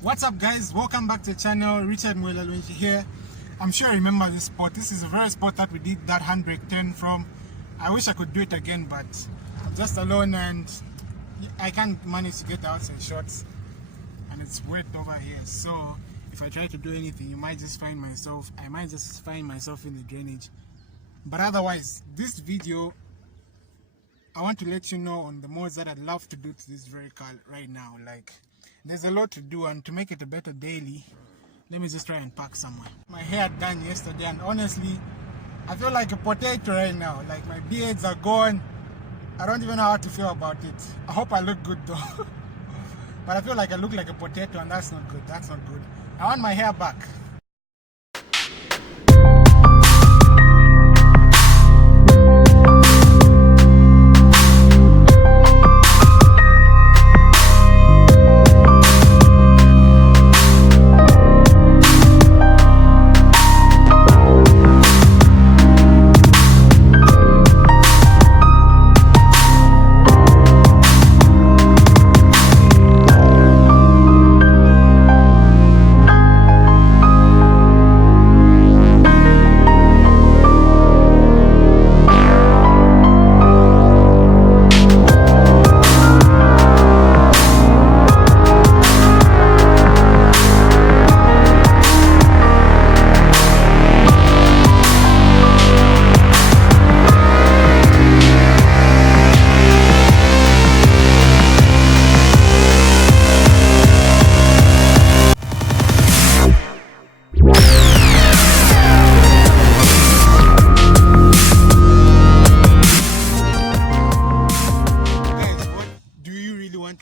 What's up guys, welcome back to the channel. Richard Mwelelwenji here. I'm sure you remember this spot. This is the very spot that we did that handbrake turn from. I wish I could do it again, but I'm just alone and I can't manage to get the outside shots and it's wet over here. So if I try to do anything, I might just find myself in the drainage. But otherwise, this video, I want to let you know on the mods that I'd love to do to this very car right now. Like, there's a lot to do, and to make it a better daily, let me just try and park somewhere. My hair done yesterday, and honestly, I feel like a potato right now. Like, my beards are gone. I don't even know how to feel about it. I hope I look good though. But I feel like I look like a potato, and that's not good. That's not good. I want my hair back.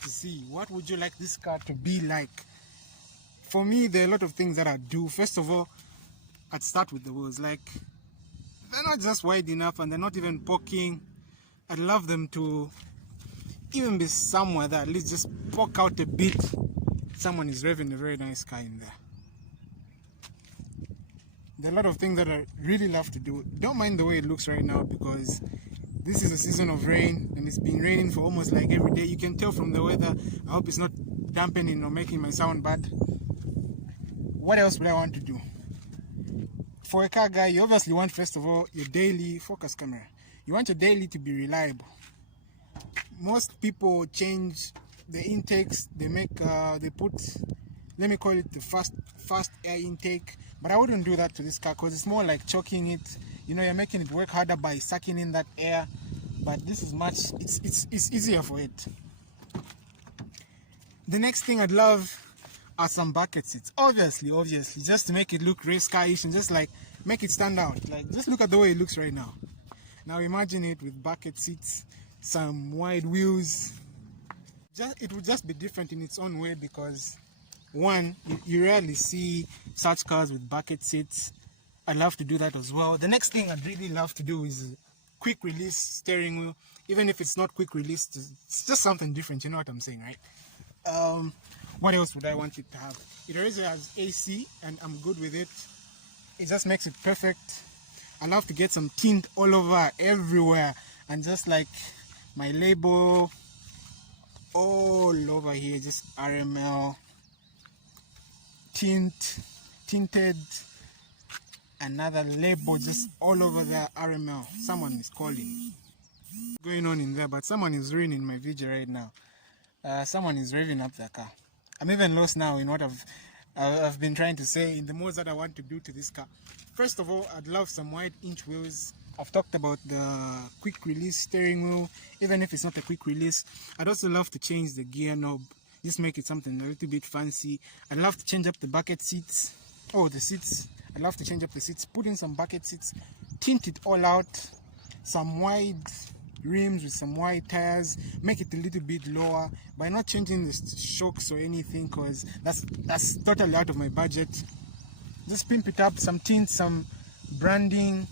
To see what would you like this car to be like? For me, there are a lot of things that I do. First of all, I'd start with the wheels. Like, they're not just wide enough and they're not even poking. I'd love them to even be somewhere that at least just poke out a bit. Someone is driving a very nice car in there. There are a lot of things that I really love to do. Don't mind the way it looks right now because this is a season of rain and it's been raining for almost like every day. You can tell from the weather. I hope it's not dampening or making my sound bad. What else would I want to do? For a car guy, you obviously want, first of all, your daily focus camera. You want your daily to be reliable. Most people change the intakes. They put, let me call it the fast air intake, but I wouldn't do that to this car because it's more like choking it. You know, you're making it work harder by sucking in that air, but this is it's easier for it. The next thing I'd love are some bucket seats. Obviously, just to make it look race car-ish and just like make it stand out. Like, just look at the way it looks right now. Now imagine it with bucket seats, some wide wheels. It would just be different in its own way because one, you rarely see such cars with bucket seats. I'd love to do that as well. The next thing I'd really love to do is quick release steering wheel. Even if it's not quick release, it's just something different. You know what I'm saying, right? What else would I want it to have? It already has AC and I'm good with it. It just makes it perfect. I love to get some tint all over everywhere and just like my label all over here, just RML tinted. Another label just all over there, RML. Someone is calling. Going on in there, but someone is ruining my video right now. Someone is revving up their car. I'm even lost now in what I've been trying to say in the modes that I want to do to this car. First of all, I'd love some wide inch wheels. I've talked about the quick release steering wheel, even if it's not a quick release. I'd also love to change the gear knob, just make it something a little bit fancy. I'd love to change up the bucket seats. Oh, the seats. I'd love to change up the seats, put in some bucket seats, tint it all out, some wide rims with some wide tires, make it a little bit lower by not changing the shocks or anything because that's totally out of my budget. Just pimp it up, some tint, some branding,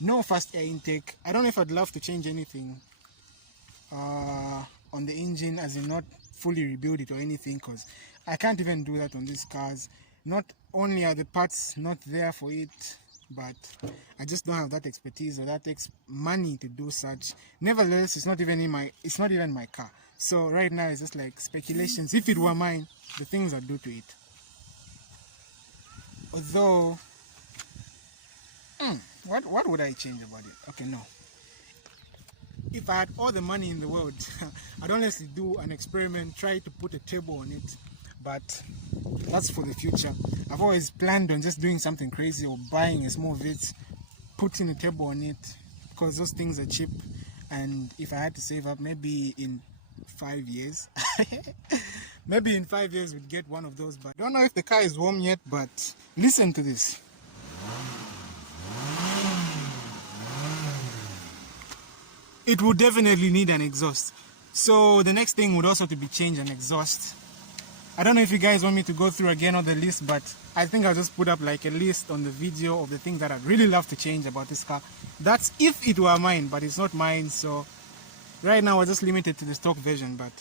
no fast air intake. I don't know if I'd love to change anything on the engine, as in not fully rebuild it or anything, because I can't even do that on these cars. Not only are the parts not there for it, but I just don't have that expertise or that money to do such. Nevertheless, it's not even my car. So right now it's just like speculations. If it were mine, the things I'd do to it. Although, what would I change about it? Okay, no. If I had all the money in the world, I'd honestly do an experiment, try to put a table on it, but that's for the future. I've always planned on just doing something crazy or buying a small vitz, putting a table on it, because those things are cheap. And if I had to save up, maybe in 5 years, maybe in 5 years we'd get one of those. But I don't know if the car is warm yet, but listen to this. It would definitely need an exhaust. So the next thing would also to be change an exhaust. I don't know if you guys want me to go through again all the list, but I think I'll just put up like a list on the video of the things that I'd really love to change about this car. That's if it were mine, but it's not mine, so right now we're just limited to the stock version. But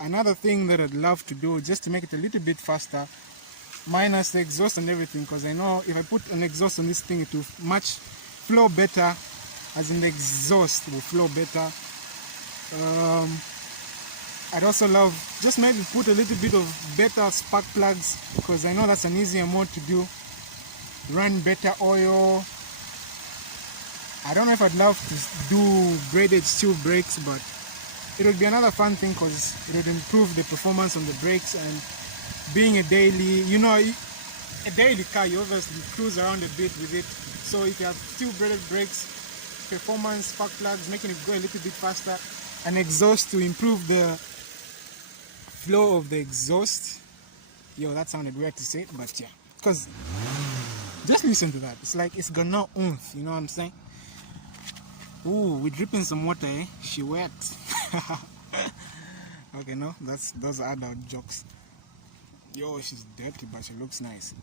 another thing that I'd love to do, just to make it a little bit faster, minus the exhaust and everything, because I know if I put an exhaust on this thing, it will much flow better, as in the exhaust will flow better. I'd also love just maybe put a little bit of better spark plugs, because I know that's an easier mode to do. Run better oil. I don't know if I'd love to do braided steel brakes, but it would be another fun thing because it would improve the performance on the brakes. And being a daily, a daily car, you obviously cruise around a bit with it. So if you have steel braided brakes, performance, spark plugs, making it go a little bit faster, an exhaust to improve the flow of the exhaust. Yo, that sounded weird to say, but yeah, because just listen to that. It's like it's got no oomph, you know what I'm saying? Ooh, we're dripping some water, eh? She wet. Okay, no, those are adult jokes. Yo, she's dirty, but she looks nice.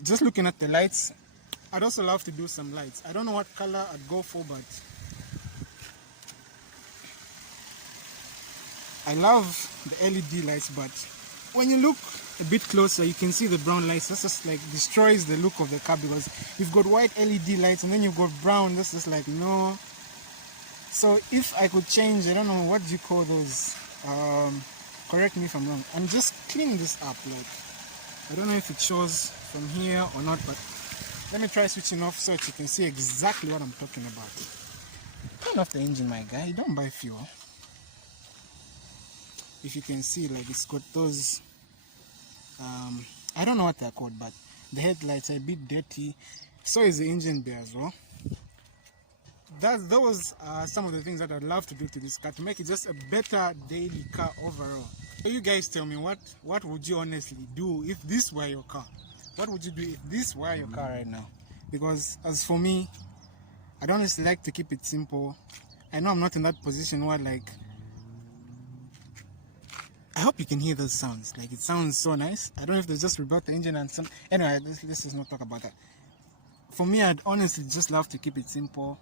Just looking at the lights, I'd also love to do some lights. I don't know what color I'd go for, but I love the LED lights, but when you look a bit closer, you can see the brown lights. That's just like destroys the look of the car, because you've got white LED lights and then you've got brown. That's just like, no. So if I could change, I don't know, what do you call those? Correct me if I'm wrong. I'm just cleaning this up. Like, I don't know if it shows from here or not, but let me try switching off so that you can see exactly what I'm talking about. Turn off the engine, my guy. You don't buy fuel. If you can see, like, it's got those, I don't know what they're called, but the headlights are a bit dirty. So is the engine bay as well. Those are some of the things that I'd love to do to this car to make it just a better daily car overall. So you guys tell me, what would you honestly do if this were your car? What would you do if this were your car right now? Because as for me, I'd honestly like to keep it simple. I know I'm not in that position where, like, I hope you can hear those sounds. Like, it sounds so nice. I don't know if they just rebuilt the engine and some. Anyway, let's just not talk about that. For me, I'd honestly just love to keep it simple.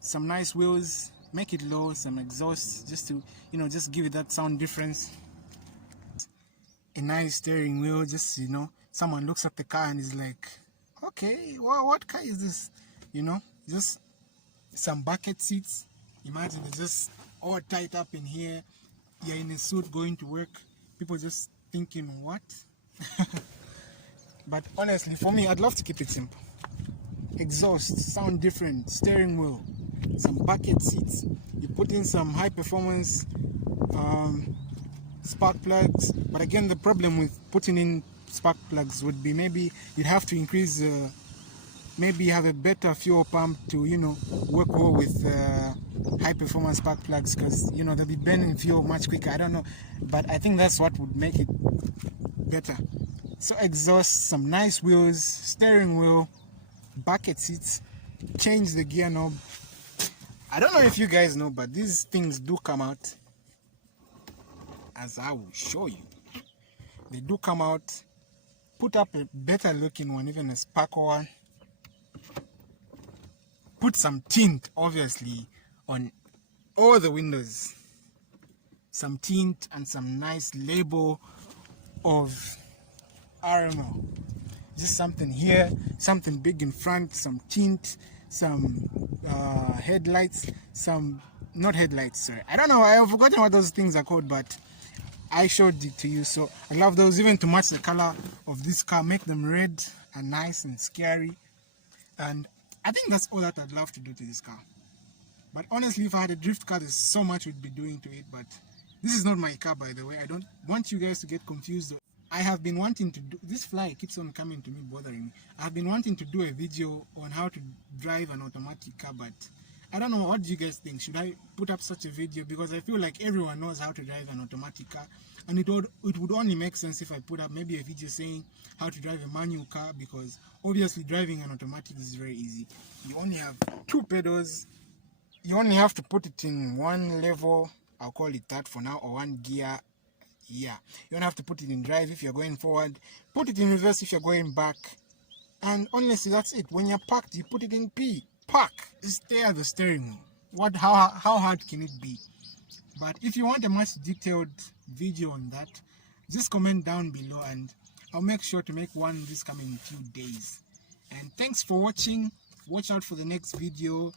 Some nice wheels, make it low, some exhaust, just to, just give it that sound difference. A nice steering wheel, just, someone looks at the car and is like, okay, well, what car is this? Just some bucket seats. Imagine it's just all tied up in here. You're in a suit going to work. People just thinking, what? But honestly, for me, I'd love to keep it simple. Exhaust, sound different, steering wheel, some bucket seats. You put in some high performance spark plugs. But again, the problem with putting in spark plugs would be maybe you'd have to increase, maybe have a better fuel pump to, work well with high performance spark plugs, because, they'll be burning fuel much quicker. I don't know, but I think that's what would make it better. So exhaust, some nice wheels, steering wheel, bucket seats, change the gear knob. I don't know if you guys know, but these things do come out, as I will show you. They do come out. Put up a better looking one, even a sparkle one. Put some tint, obviously, on all the windows. Some tint and some nice label of RML. Just something here, something big in front, some tint, some headlights, some not headlights, sorry. I don't know, I've forgotten what those things are called, but I showed it to you. So I love those, even to match the color of this car, make them red and nice and scary. And I think that's all that I'd love to do to this car. But honestly, if I had a drift car, there's so much we'd be doing to it. But this is not my car, by the way. I don't want you guys to get confused. I have been wanting to do, this fly keeps on coming to me, bothering me. I've been wanting to do a video on how to drive an automatic car, but I don't know, what do you guys think? Should I put up such a video? Because I feel like everyone knows how to drive an automatic car, and it would only make sense if I put up maybe a video saying how to drive a manual car, because obviously driving an automatic is very easy. You only have 2 pedals, you only have to put it in one level, I'll call it that for now, or one gear. Yeah, you don't have to put it in drive if you're going forward, put it in reverse if you're going back, and honestly that's it. When you're parked, you put it in P, park, stay at the steering wheel. How hard can it be? But if you want a much detailed video on that, just comment down below and I'll make sure to make one this coming few days. And thanks for watching. Watch out for the next video.